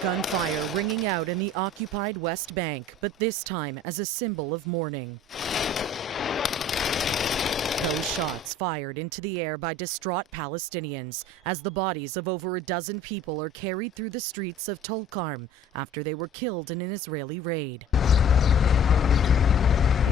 Gunfire ringing out in the occupied West Bank, but this time as a symbol of mourning. Those shots fired into the air by distraught Palestinians as the bodies of over a dozen people are carried through the streets of Tulkarm after they were killed in an Israeli raid.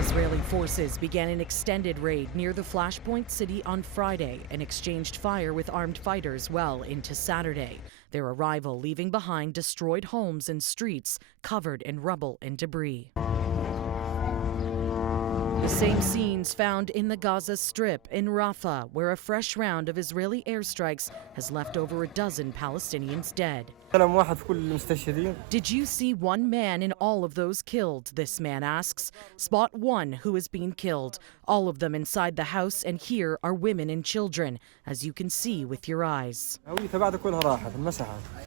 Israeli forces began an extended raid near the flashpoint city on Friday and exchanged fire with armed fighters well into Saturday. Their arrival leaving behind destroyed homes and streets covered in rubble and debris. The same scenes found in the Gaza Strip in Rafah, where a fresh round of Israeli airstrikes has left over a dozen Palestinians dead. Did you see one man in all of those killed? This man asks. Spot one who is being killed. All of them inside the house, and here are women and children, as you can see with your eyes.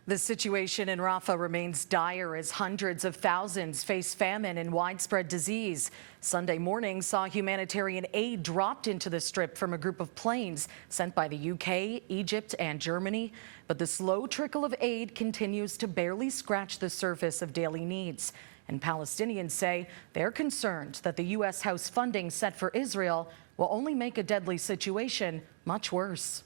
The situation in Rafah remains dire as hundreds of thousands face famine and widespread disease. Sunday morning saw humanitarian aid dropped into the Strip from a group of planes sent by the UK, Egypt, and Germany. But the slow trickle of aid continues to barely scratch the surface of daily needs. And Palestinians say they're concerned that the U.S. House funding set for Israel will only make a deadly situation much worse.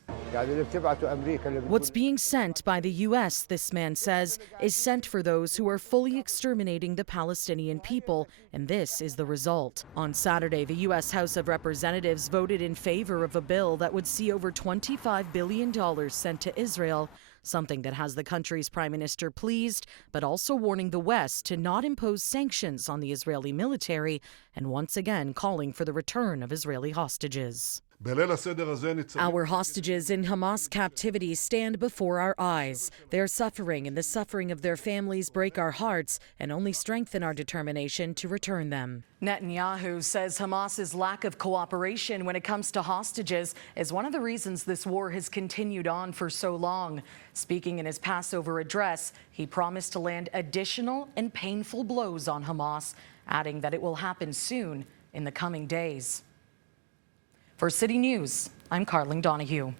What's being sent by the U.S., this man says, is sent for those who are fully exterminating the Palestinian people, and this is the result. On Saturday, the U.S. House of Representatives voted in favor of a bill that would see over $25 billion sent to Israel, something that has the country's prime minister pleased, but also warning the West to not impose sanctions on the Israeli military and once again calling for the return of Israeli hostages. Our hostages in Hamas captivity stand before our eyes. Their suffering and the suffering of their families break our hearts and only strengthen our determination to return them. Netanyahu says Hamas's lack of cooperation when it comes to hostages is one of the reasons this war has continued on for so long. Speaking in his Passover address, he promised to land additional and painful blows on Hamas, adding that it will happen soon in the coming days. For City News, I'm Karling Donoghue.